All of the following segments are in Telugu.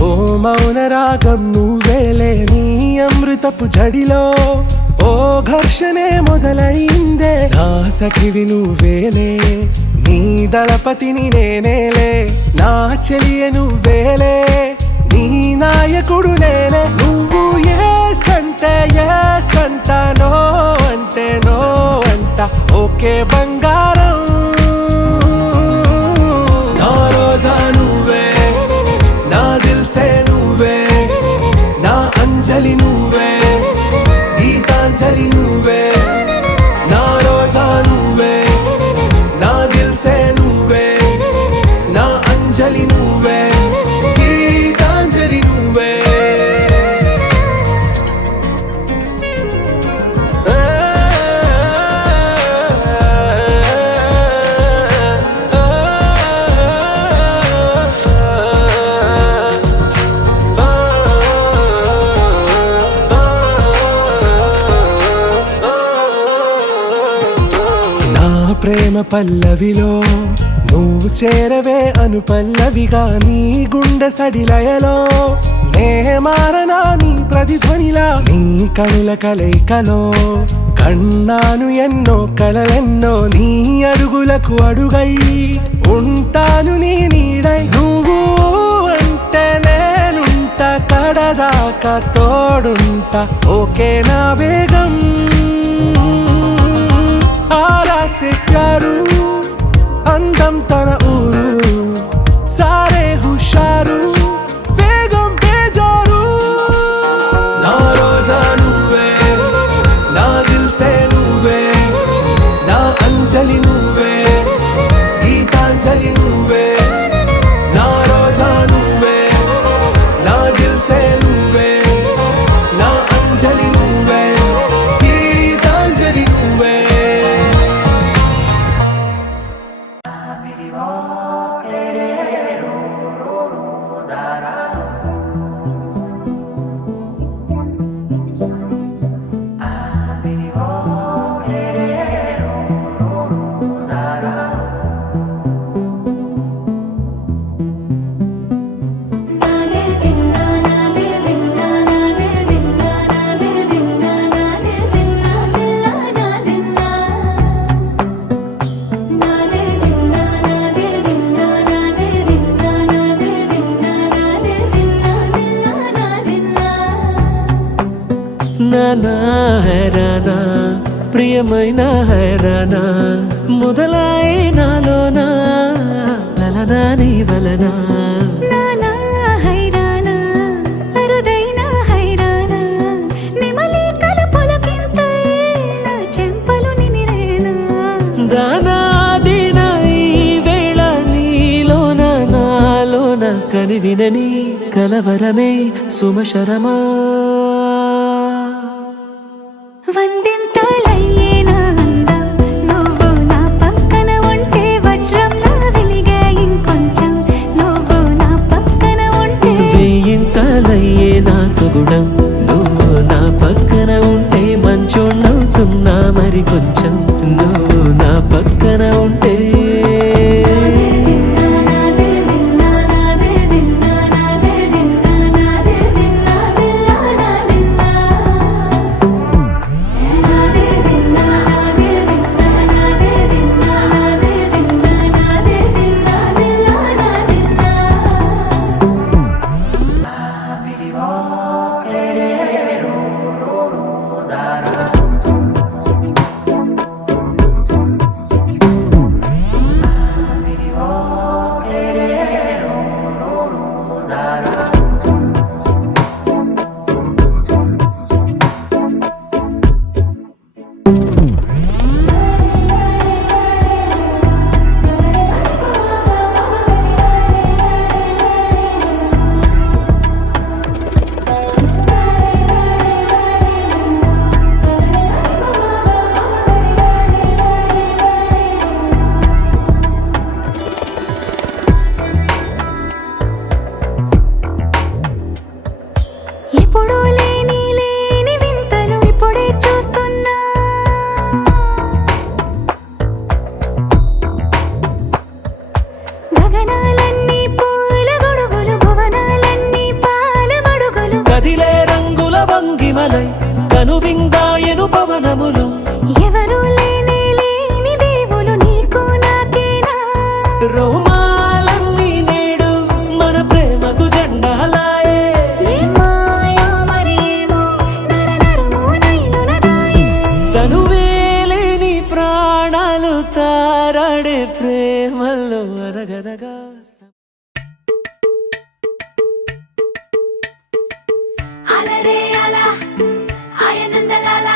ఓ మౌన రాగం నువ్వేలే నీ అమృతపు జడిలో ఓ ఘర్షణే మొదలైందే నా సఖివి నువ్వేలే నీ దళపతిని నేనేలే నా చెలియ నువ్వేలే నీ నాయకుడు నేనే నువ్వు ఏ సంట నో అంటే నో అంట ఓకే బంగారం నా రోజా నువ్వే నా దిల్సే నువ్వే నా అంజలి నువ్వే గీతాంజలి నువ్వే నా రోజా నువ్వే నా దిల్సే నువ్వే నా అంజలి నువ్వే గీతాంజలి నువ్వే ప్రేమ పల్లవిలో నువ్వు చేరవే అను పల్లవిగా నీ గుండె సడిలయలో నే మారనా నీ ప్రతిధ్వనిలా నీ కనుల కలయికలో కన్నాను ఎన్నో కలలెన్నో నీ అడుగులకు అడుగై ఉంటాను నీ నీడై నువ్వు అంటే నేనుంట కడదాకా తోడుంటా ఓకే నా బేగం से प्यारू అందం తన ఊరు సారే హుషారు బేగం బేజారు నా రోజా నువ్వే నా దిల్సే నువ్వే నా అంజలి నువ్వే గీతాంజలి నువ్వే నా రోజా నువ్వే నా దిల్సే నువ్వే నా అంజలి నువ్వే గీతాంజలి నువ్వే నానా హైరానా ప్రియమైన హైరానా మొదలాయి నాలోనా లలనా నీ వలనా నానా హైరానా అరుదైన హైరానా నిమలి కలపులకింతై నా చెంపలు నిమిరేనా దానాదిన ఈ వేళ నీలోన నాలోన కనివినని కలవరమే సుమశరమా వందింతలయ్యే నా అందం నువ్వు నా పక్కన ఉంటే వజ్రంలా వెలిగే ఇంకొంచెం నువ్వు నా పక్కన ఉంటే వేయింతలయ్యే నా సుగుణం నువ్వు నా పక్కన ఉంటే మంచోణ్ణవుతున్నా మరి కొంచెం నువ్వు నా పక్కన ఉంటే తను విందాయను పవనములు ఎవరు లేని దేవులు నీకు నాకేనా రోమాలన్నీ నేడు మన ప్రేమకు జెండాలాయే ఏ మాయో మరి ఏమో నరనరమో నైలునదాయే తను వేలేని ప్రాణాలు తారాడే ప్రేమల్లో అరగరగా అలరే అలా ఆయనందలాల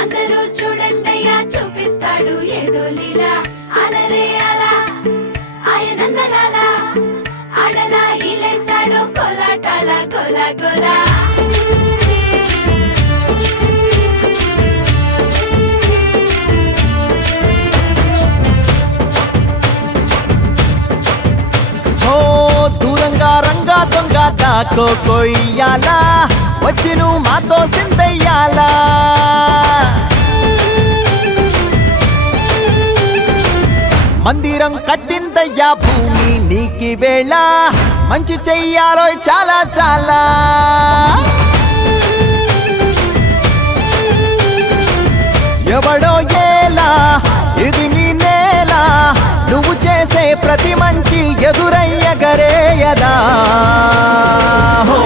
అందరూ చూడండయ్యా చూపిస్తాడు ఏదో లీలా అలరే అలా ఆయనందలాల ఆడలా ఇలేసాడు కోలాటాల గోలా గోలా ఓ దూరంగా రంగా దొంగ దాకో కొయ్యాలా వచ్చి నువ్వు మాతో సిందయ్యాలా మందిరం కట్టిందయ్యా భూమి నీకి వేళ మంచి చెయ్యాలో చాలా చాలా ఎవడో ఏలా ఇది నీ నేల నువ్వు చేసే ప్రతి మంచి ఎదురయ్యగరేయదా హో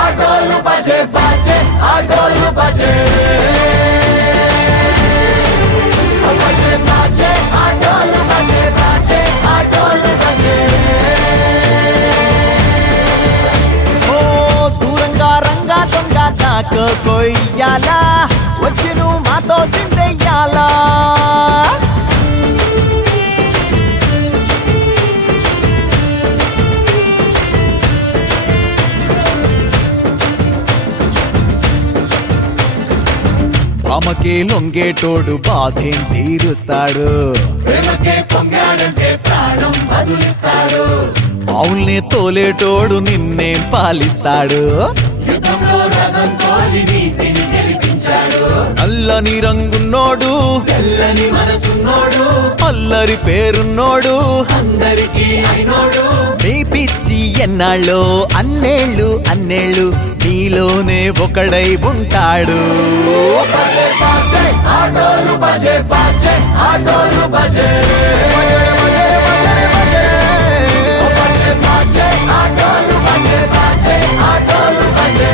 ఆటోలు బజే బజే ఆటోలు బజే బజే బజే ఆటోలు బజే బజే ఆటోలు బజే ఓ దూరంగా రంగా దొంగ దాకో కొయ్యాలా వచ్చి నువ్వు మాతో సిందెయ్యాలా ఆమెకే లొంగేటోడు బాధేం తీరుస్తాడు ప్రేమకే పొంగాడంటే ప్రాణం బదులిస్తాడు అవుల్ని తోలేటోడు నిన్నేం పాలిస్తాడు యుద్ధంలో రథం తోలి నీతిని గెలిపించాడు నల్లని రంగున్నోడు తెల్లని మనసున్నోడు అల్లరి పేరున్నోడు అందరికీ అయినోడు నీ పిచ్చి ఎన్నాళ్ళో అన్నేళ్ళు అన్నేళ్ళు నీలోనే ఒకడై ఉంటాడు బజే బజే ఆటోలు బజే బజే ఆటోలు బజే బజే బజే ఆటోలు బజే బజే ఆటోలు బజే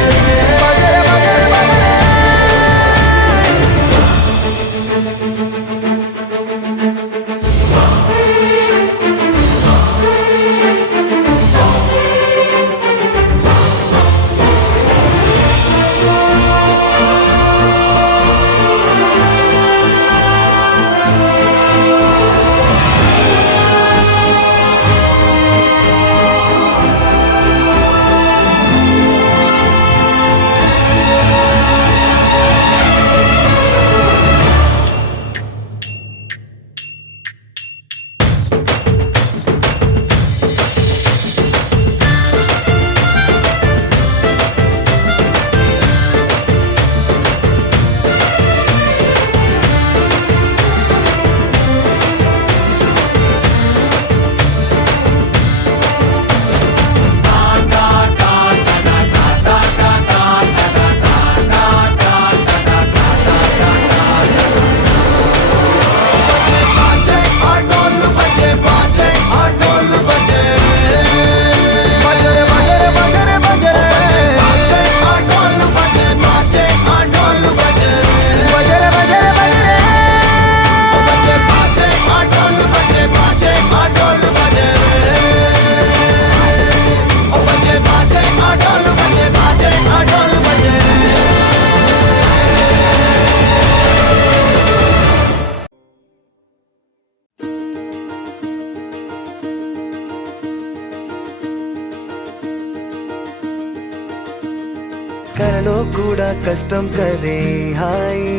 కలలో కూడా కష్టం కదే హాయి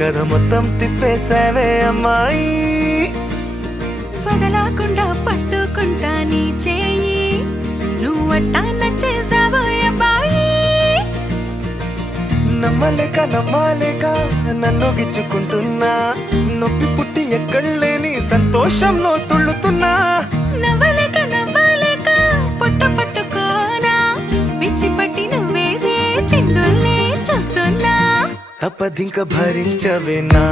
కథ మొత్తం తిప్పేసావే అమ్మాయి వదలకుండా పట్టుకుంటా నీ చేయి నువ్వట్టా నచ్చేసావో అబ్బాయి నమ్మలేక నమ్మాలేక నన్ను గిచ్చుకుంటున్నా నొప్పి పుట్టి ఎక్కడలేని సంతోషంలో తుళ్ళుతున్నా నవ్వలేక నవ్వలేక పొట్ట పట్టుకోనా పిచ్చి పట్టి నువ్వేసే తప్పదింక భరించవే నా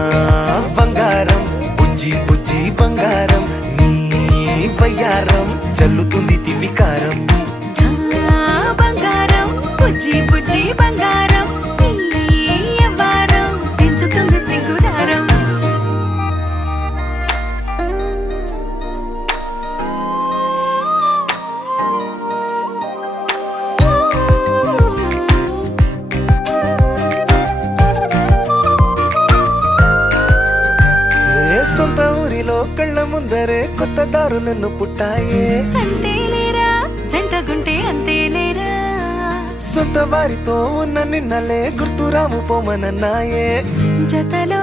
బంగారం బుజ్జి బుజ్జి బంగారం నీ వయ్యారం చల్లుతుంది తిపికారం బంగారం బుజ్జి బుజ్జి బంగారం ఈ యవ్వారం పెంచుతుంది సిగ్గుదారం ఏ సొంత ఊరిలో కళ్ళ ముందరే కొత్త దారులను పుట్టాయే అంతేలేరా జంటగుంటే అంతేలేరా సొంత వారితో ఉన్న నిన్నలే గుర్తురాము పోమనన్నాయే జతలో